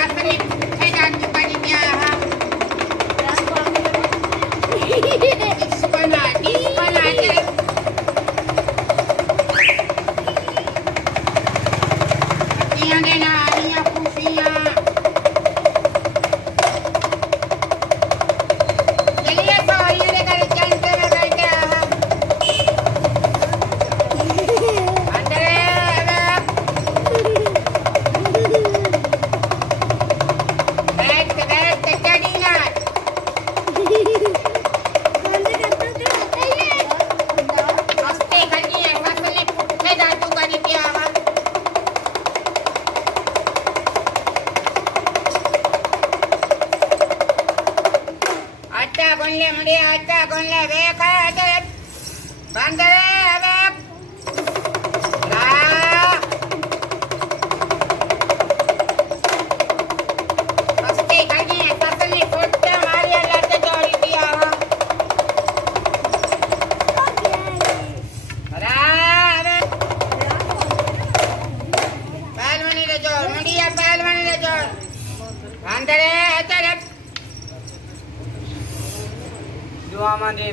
कसली कुठे जादू करी द्या डिस्पना देना आनिया खुशियां चलिए सवारियों लेकर चलते हैं बेटे अंदर बैठ चढ़ी ना हंसते खड़ी है कसली कुठे जादू करी द्या आता कोणले मुडे आता कोणले बेक आता बांधरे अबे ला हंसते खड़ी है कसली कुठे मारिया लाते जोड़ी दिया अरे अबे पहलवानी ले जोड़ मुड़िया पहलवानी ले जोड़ बांधरे आता જો આમાં જે